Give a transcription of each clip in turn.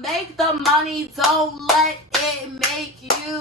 Make the money, don't let it make you.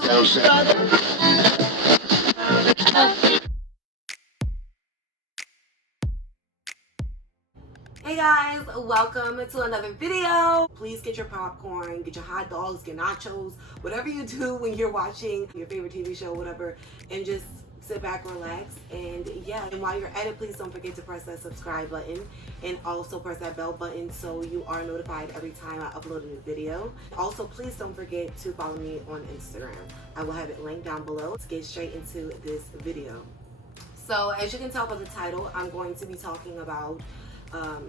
Hey guys, welcome to another video. Please get your popcorn, get your hot dogs, get nachos, whatever you do when you're watching your favorite TV show, whatever, and just sit back, relax, and yeah. And while you're at it, please don't forget to press that subscribe button and also press that bell button so you are notified every time I upload a new video. Also, please don't forget to follow me on Instagram. I will have it linked down below. Let's get straight into this video. So as you can tell by the title, I'm going to be talking about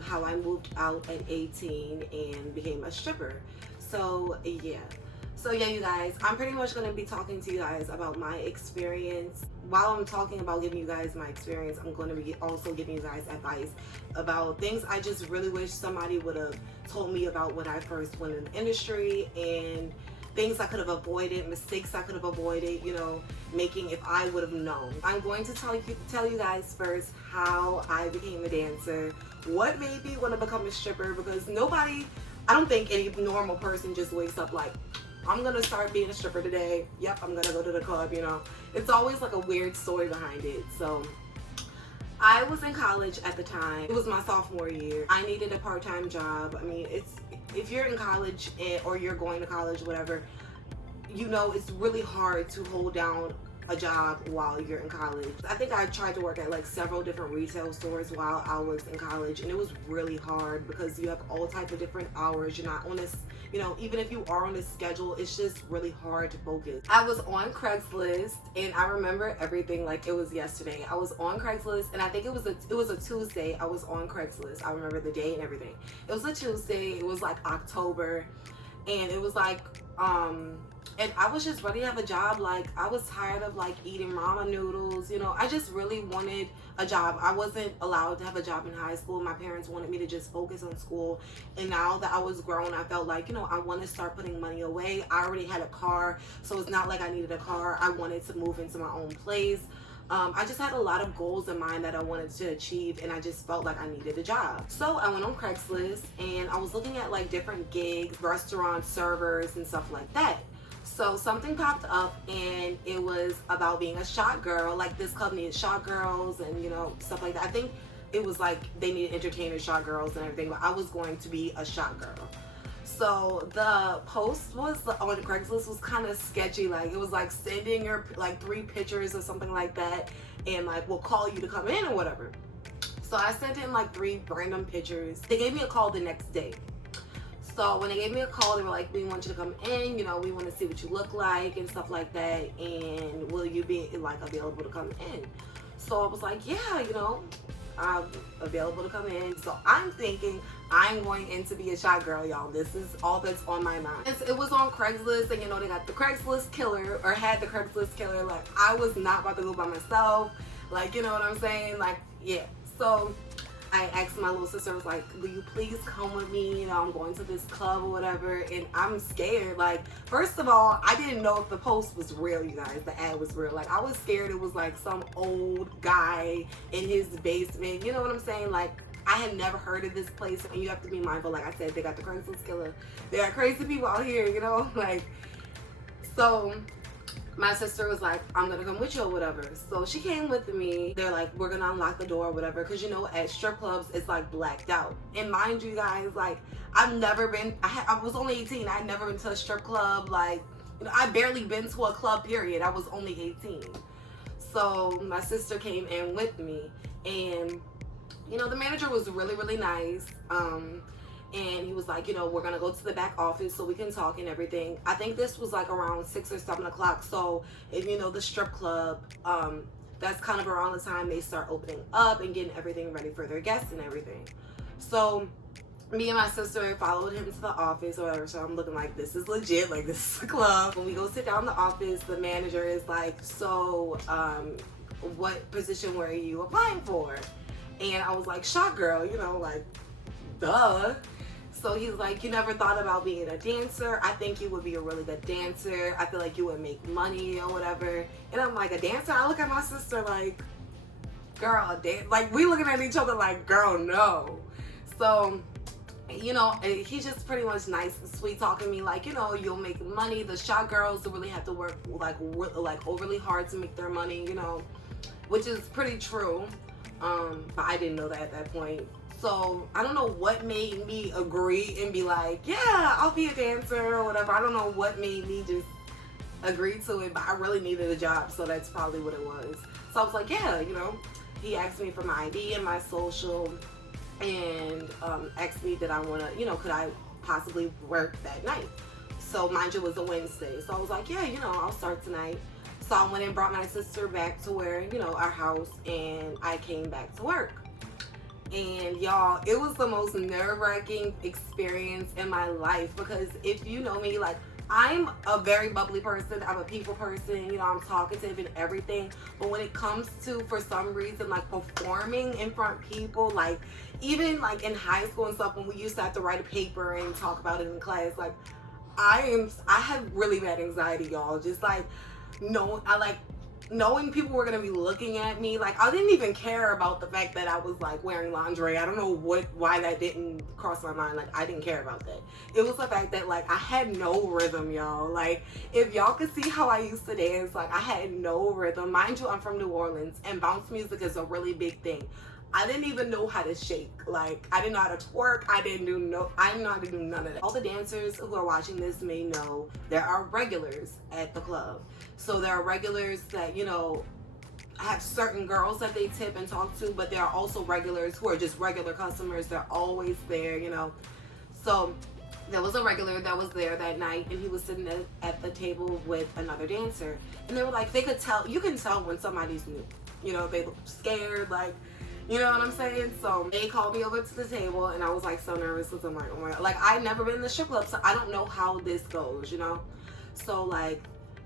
how I moved out at 18 and became a stripper. So yeah, you guys, I'm pretty much going to be talking to you guys about my experience. While I'm talking about giving you guys my experience, I'm going to be also giving you guys advice about things I just really wish somebody would have told me about when I first went in the industry, and things I could have avoided, mistakes I could have avoided, you know, making if I would have known. I'm going to tell you guys first how I became a dancer, what made me want to become a stripper, because I don't think any normal person just wakes up like, I'm gonna start being a stripper today. Yep, I'm gonna go to the club, you know. It's always like a weird story behind it. So I was in college at the time. It was my sophomore year. I needed a part-time job. I mean, if you're in college or you're going to college, whatever, you know, it's really hard to hold down a job while you're in college. I think I tried to work at like several different retail stores while I was in college, and it was really hard because you have all types of different hours. You're not on this, you know, even if you are on a schedule, it's just really hard to focus. I was on Craigslist, and I remember everything like it was yesterday. I was on Craigslist, and I think it was a Tuesday. I was on Craigslist. I remember the day and everything. It was a Tuesday. It was like October, and it was like and I was just ready to have a job. Like, I was tired of like eating ramen noodles, you know. I just really wanted a job. I wasn't allowed to have a job in high school. My parents wanted me to just focus on school. And now that I was grown, I felt like, you know, I want to start putting money away. I already had a car, so it's not like I needed a car. I wanted to move into my own place. I just had a lot of goals in mind that I wanted to achieve, and I just felt like I needed a job. So I went on Craigslist, and I was looking at like different gigs, restaurant servers and stuff like that. So something popped up, and it was about being a shot girl. Like, this club needed shot girls and, you know, stuff like that. I think it was like they needed entertainers, shot girls and everything, but I was going to be a shot girl. So the post was on Craigslist was kind of sketchy. Like, it was like sending your like 3 pictures or something like that, and like we'll call you to come in or whatever. So I sent in like 3 random pictures. They gave me a call the next day. So when they gave me a call, they were like, we want you to come in, you know, we want to see what you look like and stuff like that, and will you be like available to come in? So I was like, yeah, you know, I'm available to come in. So I'm thinking I'm going in to be a shot girl, y'all. This is all that's on my mind. It was on Craigslist, and you know, they got the Craigslist killer, or had the Craigslist killer. Like, I was not about to go by myself. Like, you know what I'm saying? Like, yeah. So I asked my little sister, I was like, will you please come with me? You know, I'm going to this club or whatever, and I'm scared. Like, first of all, I didn't know if the post was real, you guys. The ad was real. Like, I was scared it was like some old guy in his basement. You know what I'm saying? Like, I had never heard of this place, and you have to be mindful. Like I said, they got the Craigslist killer. They got crazy people out here, you know? Like, so my sister was like, I'm gonna come with you or whatever. So she came with me. They're like, we're gonna unlock the door or whatever, because you know, at strip clubs it's like blacked out. And mind you guys, like, I've never been, I was only 18. I'd never been to a strip club. Like, you know, I barely been to a club, period. I was only 18. So my sister came in with me, and you know, the manager was really, really nice. And he was like, you know, we're gonna go to the back office so we can talk and everything. I think this was like around 6 or 7 o'clock. So if you know the strip club, that's kind of around the time they start opening up and getting everything ready for their guests and everything. So me and my sister followed him to the office or whatever. So I'm looking like, this is legit, like this is a club. When we go sit down in the office, the manager is like, so what position were you applying for? And I was like, shot girl, you know, like, duh. So he's like, you never thought about being a dancer? I think you would be a really good dancer. I feel like you would make money or whatever. And I'm like, a dancer? I look at my sister like, girl, a dance? Like, we looking at each other like, girl, no. So you know, he's just pretty much nice and sweet talking to me like, you know, you'll make money. The shot girls really have to work like overly hard to make their money, you know, which is pretty true. But I didn't know that at that point. So I don't know what made me agree and be like, yeah, I'll be a dancer or whatever. I don't know what made me just agree to it, but I really needed a job, so that's probably what it was. So I was like, yeah, you know. He asked me for my ID and my social, and asked me that I want to, you know, could I possibly work that night. So mind you, it was a Wednesday. So I was like, yeah, you know, I'll start tonight. So I went and brought my sister back to where, you know, our house, and I came back to work. And y'all, it was the most nerve-wracking experience in my life, because if you know me, like, I'm a very bubbly person. I'm a people person, you know, I'm talkative and everything. But when it comes to, for some reason, like performing in front of people, like even like in high school and stuff, when we used to have to write a paper and talk about it in class, like I have really bad anxiety, y'all. Just like, no, I like knowing people were gonna be looking at me. Like, I didn't even care about the fact that I was like wearing lingerie. I don't know why that didn't cross my mind. Like, I didn't care about that. It was the fact that like I had no rhythm, y'all. Like, if y'all could see how I used to dance, like I had no rhythm. Mind you, I'm from New Orleans, and bounce music is a really big thing. I didn't even know how to shake. Like, I didn't know how to twerk. I didn't know how to do none of that. All the dancers who are watching this may know there are regulars at the club. So there are regulars that, you know, have certain girls that they tip and talk to, but there are also regulars who are just regular customers. They're always there, you know. So there was a regular that was there that night, and he was sitting at the table with another dancer. And they were like, they could tell, you can tell when somebody's new. You know, they look scared, like, you know what I'm saying? So they called me over to the table, and I was like so nervous because I'm like, oh my God. Like, I've never been in the strip club, so I don't know how this goes, you know? So like,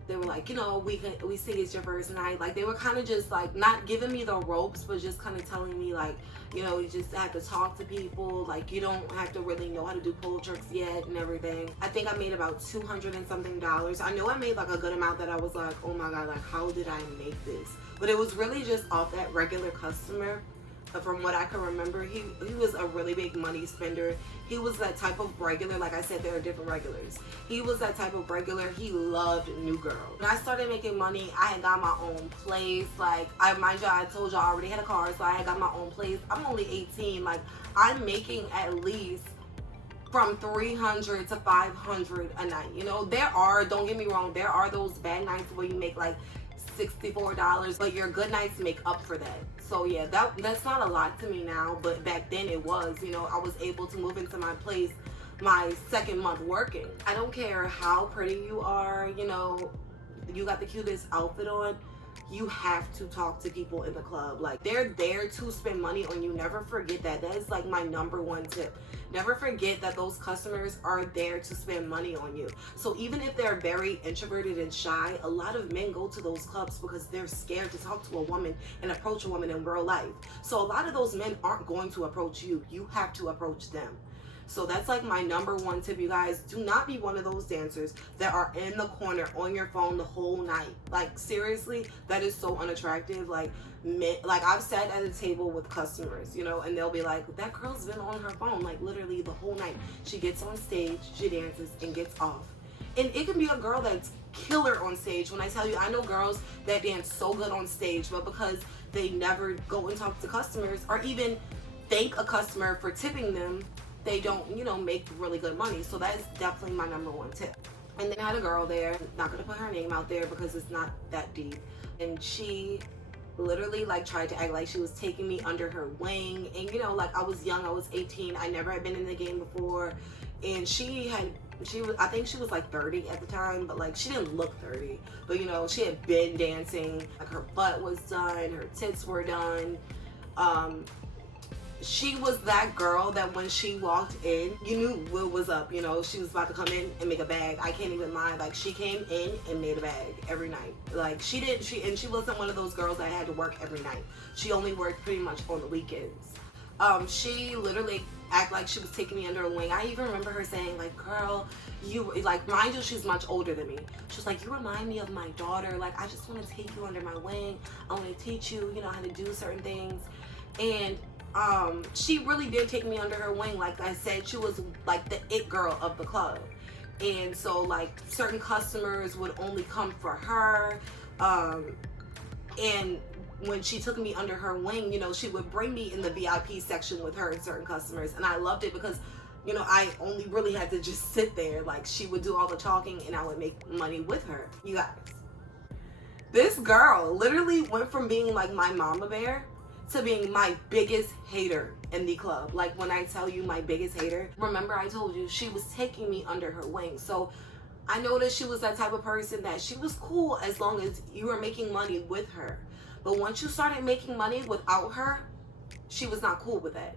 they were like, you know, we see it's your first night. Like, they were kind of just like not giving me the ropes, but just kind of telling me like, you know, you just have to talk to people. Like, you don't have to really know how to do pull tricks yet and everything. I think I made about $200 and something. I know I made like a good amount that I was like, oh my God, like how did I make this? But it was really just off that regular customer. From what I can remember, he was a really big money spender. He was that type of regular. Like I said, there are different regulars. He was that type of regular. He loved new girls. When I started making money, I had got my own place. Like, mind you, I told you I already had a car, so I had got my own place. I'm only 18. Like, I'm making at least from $300 to $500 a night. You know, don't get me wrong, there are those bad nights where you make like $64, but your good nights make up for that. So yeah, that's not a lot to me now, but back then it was. You know, I was able to move into my place my second month working. I don't care how pretty you are, you know, you got the cutest outfit on, you have to talk to people in the club. Like, they're there to spend money on you. Never forget that. That is like my number one tip. Never forget that those customers are there to spend money on you. So even if they're very introverted and shy, a lot of men go to those clubs because they're scared to talk to a woman and approach a woman in real life. So a lot of those men aren't going to approach you. You have to approach them. So that's like my number one tip, you guys. Do not be one of those dancers that are in the corner on your phone the whole night. Like, seriously, that is so unattractive. Like I've sat at a table with customers, you know, and they'll be like, that girl's been on her phone like literally the whole night. She gets on stage, she dances, and gets off. And it can be a girl that's killer on stage. When I tell you, I know girls that dance so good on stage, but because they never go and talk to customers or even thank a customer for tipping them, they don't, you know, make really good money. So that is definitely my number one tip. And then I had a girl there, not gonna put her name out there because it's not that deep, and she literally like tried to act like she was taking me under her wing. And you know, like, I was young, I was 18, I never had been in the game before, and I think she was like 30 at the time, but like she didn't look 30, but you know, she had been dancing, like her butt was done, her tits were done. She was that girl that when she walked in, you knew what was up. You know, she was about to come in and make a bag. I can't even lie. Like, she came in and made a bag every night. Like, she wasn't one of those girls that had to work every night. She only worked pretty much on the weekends. She literally acted like she was taking me under her wing. I even remember her saying, like, girl, you, like, mind you, she's much older than me. She was like, you remind me of my daughter. Like, I just want to take you under my wing. I want to teach you, you know, how to do certain things. And she really did take me under her wing. Like I said, she was like the it girl of the club. And so like certain customers would only come for her. And when she took me under her wing, you know, she would bring me in the VIP section with her and certain customers. And I loved it because, you know, I only really had to just sit there. Like she would do all the talking and I would make money with her. You guys, this girl literally went from being like my mama bear to being my biggest hater in the club. Like when I tell you my biggest hater, remember I told you she was taking me under her wing. So I noticed she was that type of person that she was cool as long as you were making money with her. But once you started making money without her, she was not cool with that.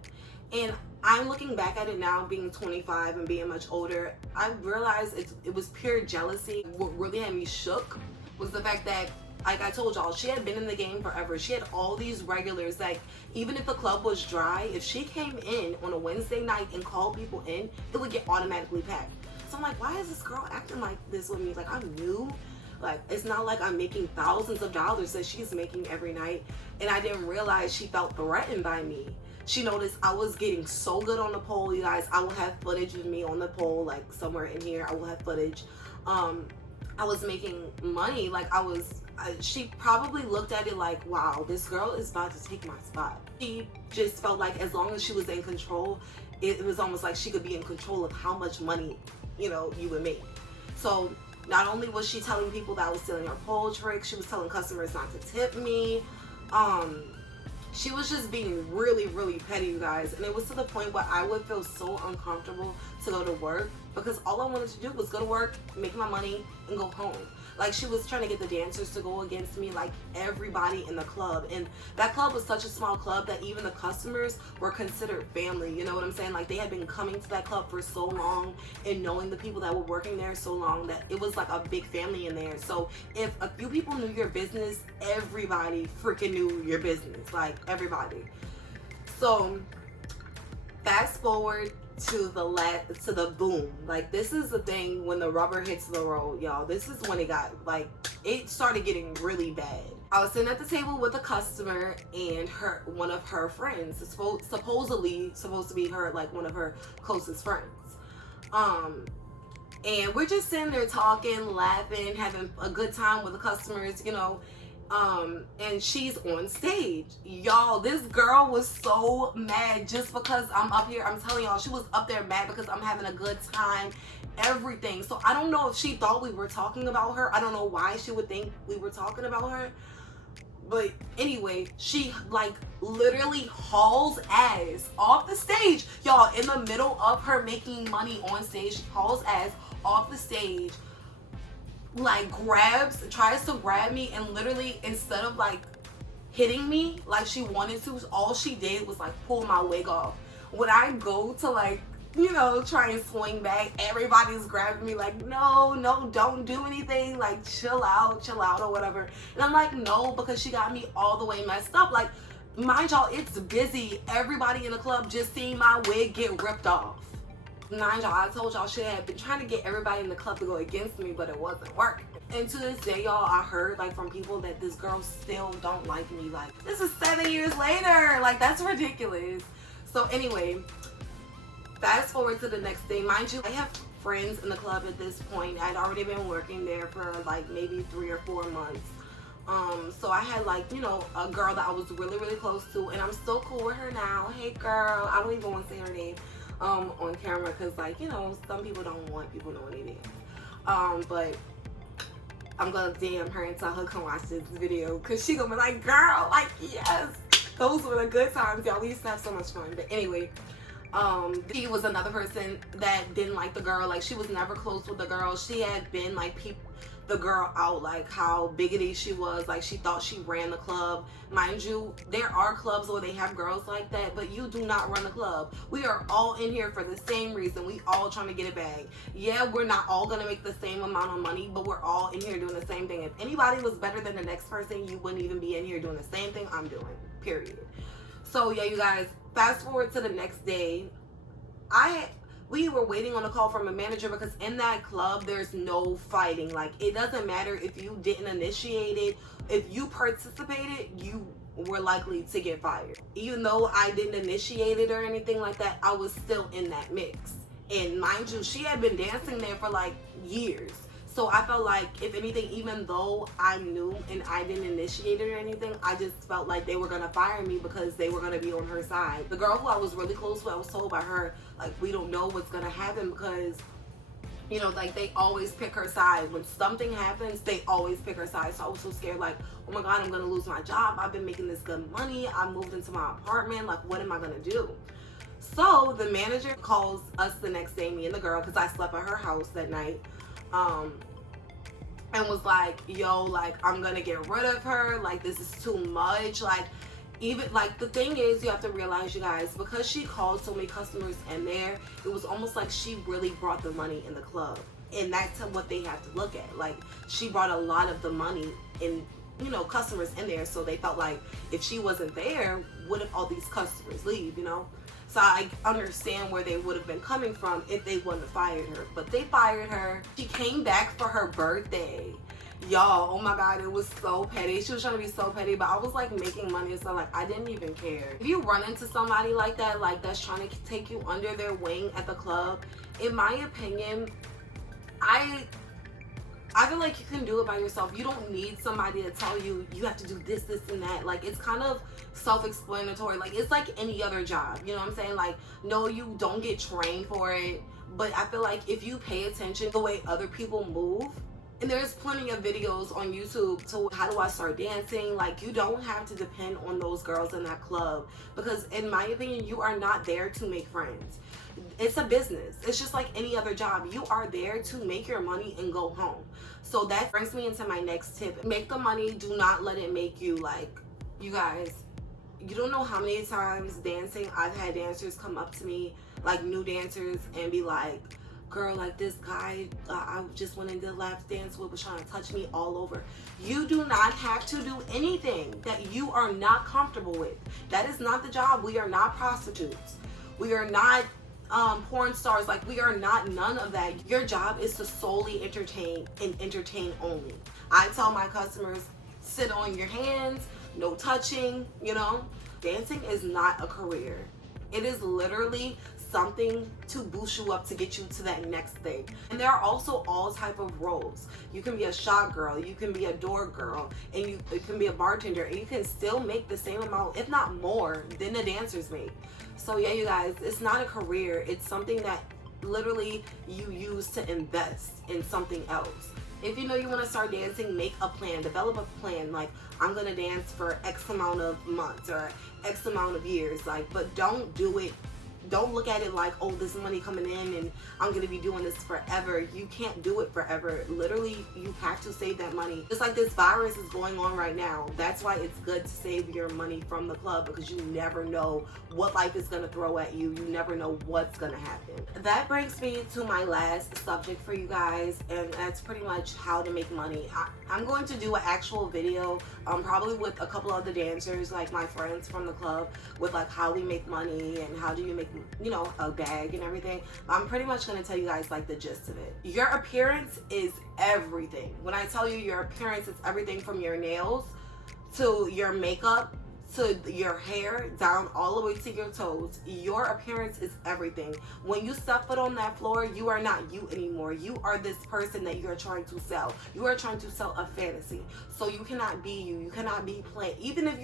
And I'm looking back at it now, being 25 and being much older, I realized it was pure jealousy. What really had me shook was the fact that, like I told y'all, she had been in the game forever. She had all these regulars. Like, even if the club was dry, if she came in on a Wednesday night and called people in, it would get automatically packed. So I'm like, why is this girl acting like this with me? Like, I'm new. Like, it's not like I'm making thousands of dollars that she's making every night. And I didn't realize she felt threatened by me. She noticed I was getting so good on the pole, you guys. I will have footage of me on the pole, like somewhere in here. I will have footage. I was making money. Like she probably looked at it like, wow, this girl is about to take my spot. She just felt like as long as she was in control, it was almost like she could be in control of how much money, you know, you would make. So not only was she telling people that I was stealing her pole tricks, she was telling customers not to tip me. She was just being really, really petty, you guys. And it was to the point where I would feel so uncomfortable to go to work because all I wanted to do was go to work, make my money, and go home. Like, she was trying to get the dancers to go against me, like everybody in the club. And that club was such a small club that even the customers were considered family. You know what I'm saying? Like, they had been coming to that club for so long and knowing the people that were working there so long that it was like a big family in there. So if a few people knew your business, everybody freaking knew your business. Like, everybody. So fast forward to the boom. Like, this is the thing when the rubber hits the road, y'all. This is when it started getting really bad. I was sitting at the table with a customer and one of her friends, supposedly supposed to be her, like, one of her closest friends. And we're just sitting there talking, laughing, having a good time with the customers, you know. And she's on stage. Y'all, this girl was so mad just because I'm up here. I'm telling y'all, she was up there mad because I'm having a good time, everything. So I don't know if she thought we were talking about her. I don't know why she would think we were talking about her. But anyway, she like literally hauls ass off the stage. Y'all, in the middle of her making money on stage, she hauls ass off the stage, like tries to grab me, and literally instead of like hitting me like she wanted to, all she did was like pull my wig off. When I go to, like, you know, try and swing back, everybody's grabbing me like, no, don't do anything, like chill out or whatever. And I'm like, no, because she got me all the way messed up. Like, mind y'all, it's busy. Everybody in the club just seen my wig get ripped off. Mind y'all, I told y'all she had been trying to get everybody in the club to go against me, but it wasn't working. And to this day, y'all, I heard like from people that this girl still don't like me. Like, this is 7 years later. Like, that's ridiculous. So anyway, fast forward to the next day. Mind you, I have friends in the club at this point. I'd already been working there for like maybe 3 or 4 months. So I had, like, you know, a girl that I was really, really close to, and I'm still cool with her now. Hey girl, I don't even want to say her name on camera because, like, you know, some people don't want people knowing their names. But I'm gonna DM her and tell her come watch this video because she gonna be like, girl, like, yes, those were the good times, y'all. We used to have so much fun. But anyway, she was another person that didn't like the girl. Like, she was never close with the girl. She had been like the girl out, like how bigoted she was. Like, she thought she ran the club. Mind you, there are clubs where they have girls like that, but you do not run the club. We are all in here for the same reason. We all trying to get a bag. Yeah, we're not all gonna make the same amount of money, but we're all in here doing the same thing. If anybody was better than the next person, you wouldn't even be in here doing the same thing I'm doing, period. So yeah, you guys, fast forward to the next day. We were waiting on a call from a manager because in that club there's no fighting. Like, it doesn't matter if you didn't initiate it. If you participated, you were likely to get fired. Even though I didn't initiate it or anything like that, I was still in that mix. And mind you, she had been dancing there for like years. So I felt like, if anything, even though I'm new and I didn't initiate it or anything, I just felt like they were gonna fire me because they were gonna be on her side. The girl who I was really close with, I was told by her, like, we don't know what's gonna happen because, you know, like, they always pick her side. When something happens, they always pick her side. So I was so scared, like, oh my God, I'm gonna lose my job. I've been making this good money. I moved into my apartment. Like, what am I gonna do? So the manager calls us the next day, me and the girl, because I slept at her house that night, and was like, yo, like, I'm gonna get rid of her. Like, this is too much. Like, even, like, the thing is, you have to realize, you guys, because she called so many customers in there, it was almost like she really brought the money in the club. And that's what they have to look at. Like, she brought a lot of the money in, you know, customers in there. So they felt like if she wasn't there, what if all these customers leave, you know? So I understand where they would have been coming from if they wouldn't have fired her. But they fired her. She came back for her birthday. Y'all, oh my God, it was so petty. She was trying to be so petty, but I was like making money, so like I didn't even care. If you run into somebody like that, like that's trying to take you under their wing at the club, in my opinion, I feel like you can do it by yourself. You don't need somebody to tell you you have to do this, this, and that. Like, it's kind of self-explanatory. Like, it's like any other job. You know what I'm saying? Like, no, you don't get trained for it. But I feel like if you pay attention to the way other people move, and there's plenty of videos on YouTube to how do I start dancing. Like, you don't have to depend on those girls in that club, because in my opinion, you are not there to make friends. It's a business. It's just like any other job. You are there to make your money and go home. So that brings me into my next tip. Make the money. Do not let it make you. Like, you guys, you don't know how many times dancing I've had dancers come up to me, like new dancers, and be like, girl, like, this guy I just went into the lap dance with was trying to touch me all over. You do not have to do anything that you are not comfortable with. That is not the job. We are not prostitutes. We are not porn stars. Like, we are not none of that. Your job is to solely entertain and entertain only. I tell my customers, sit on your hands, no touching, you know. Dancing is not a career. It is literally something to boost you up to get you to that next thing. And there are also all type of roles. You can be a shot girl, you can be a door girl, and you can be a bartender, and you can still make the same amount, if not more, than the dancers make. So yeah, you guys, it's not a career. It's something that literally you use to invest in something else. If you know you want to start dancing, make a plan, develop a plan. Like, I'm gonna dance for X amount of months or X amount of years. Like, but don't do it. Don't look at it like, oh, this money coming in and I'm gonna be doing this forever. You can't do it forever. Literally, you have to save that money. Just like this virus is going on right now. That's why it's good to save your money from the club, because you never know what life is gonna throw at you. You never know what's gonna happen. That brings me to my last subject for you guys, and that's pretty much how to make money. I'm going to do an actual video, probably with a couple of the dancers, like my friends from the club, with like how we make money and how do you make, you know, a bag and everything. I'm pretty much going to tell you guys like the gist of it. Your appearance is everything. When I tell you your appearance is everything, from your nails to your makeup to your hair down all the way to your toes. Your appearance is everything. When you step foot on that floor, you are not you anymore. You are this person that you are trying to sell. You are trying to sell a fantasy. So you cannot be you. You cannot be plain. Even if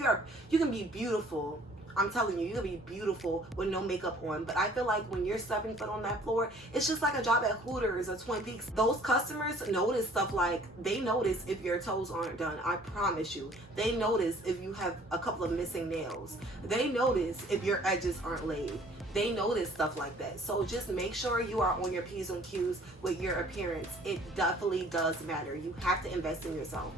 you can be beautiful. I'm telling you, you can be beautiful with no makeup on. But I feel like when you're stepping foot on that floor, it's just like a job at Hooters or Twin Peaks. Those customers notice stuff like, they notice if your toes aren't done. I promise you. They notice if you have a couple of missing nails. They notice if your edges aren't laid. They notice stuff like that. So just make sure you are on your P's and Q's with your appearance. It definitely does matter. You have to invest in yourself.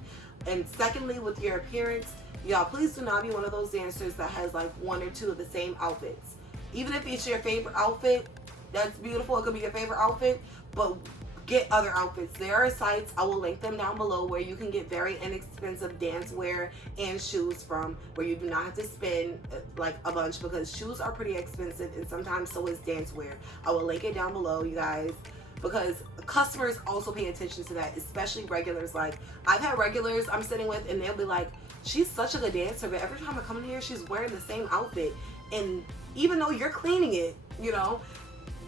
And secondly, with your appearance, y'all, please do not be one of those dancers that has like one or two of the same outfits. Even if it's your favorite outfit, that's beautiful. It could be your favorite outfit, but get other outfits. There are sites, I will link them down below, where you can get very inexpensive dance wear and shoes from, where you do not have to spend like a bunch, because shoes are pretty expensive and sometimes so is dance wear. I will link it down below, you guys, because customers also pay attention to that, especially regulars. Like, I've had regulars I'm sitting with and they'll be like, she's such a good dancer, but every time I come in here, she's wearing the same outfit. And even though you're cleaning it, you know,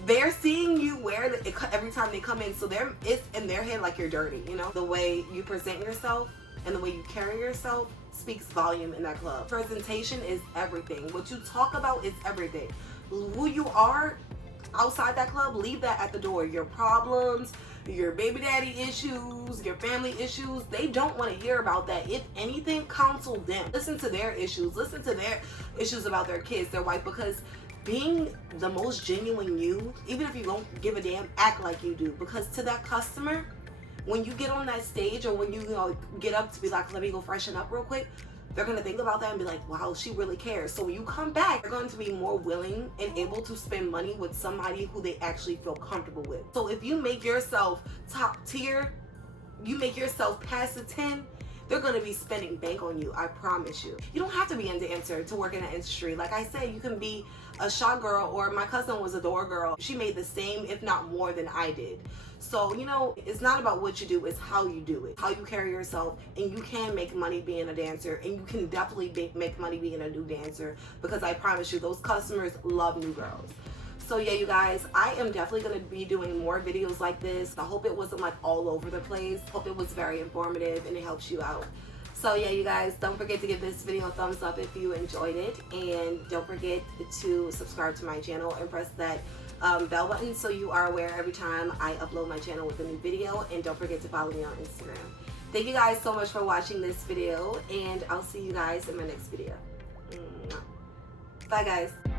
they're seeing you wear it every time they come in. So it's in their head like you're dirty, you know? The way you present yourself and the way you carry yourself speaks volume in that club. Presentation is everything. What you talk about is everything. Who you are outside that club, leave that at the door. Your problems, your baby daddy issues, your family issues, they don't want to hear about that. If anything, counsel them. Listen to their issues. Listen to their issues about their kids, their wife, because being the most genuine you, even if you don't give a damn, act like you do. Because to that customer, when you get on that stage or when you know, get up to be like, let me go freshen up real quick, they're going to think about that and be like, wow, she really cares. So when you come back, they're going to be more willing and able to spend money with somebody who they actually feel comfortable with. So if you make yourself top tier, you make yourself past the 10, they're going to be spending bank on you. I promise you. You don't have to be a dancer to work in the industry. Like I said, you can be a shot girl, or my cousin was a door girl. She made the same, if not more than I did. So, you know, it's not about what you do, it's how you do it, how you carry yourself. And you can make money being a dancer, and you can definitely make money being a new dancer, because I promise you, those customers love new girls. So yeah, you guys, I am definitely going to be doing more videos like this. I hope it wasn't like all over the place. Hope it was very informative and it helps you out. So yeah, you guys, don't forget to give this video a thumbs up if you enjoyed it, and don't forget to subscribe to my channel and press that bell button so you are aware every time I upload my channel with a new video. And don't forget to follow me on Instagram. Thank you guys so much for watching this video, and I'll see you guys in my next video. Bye guys.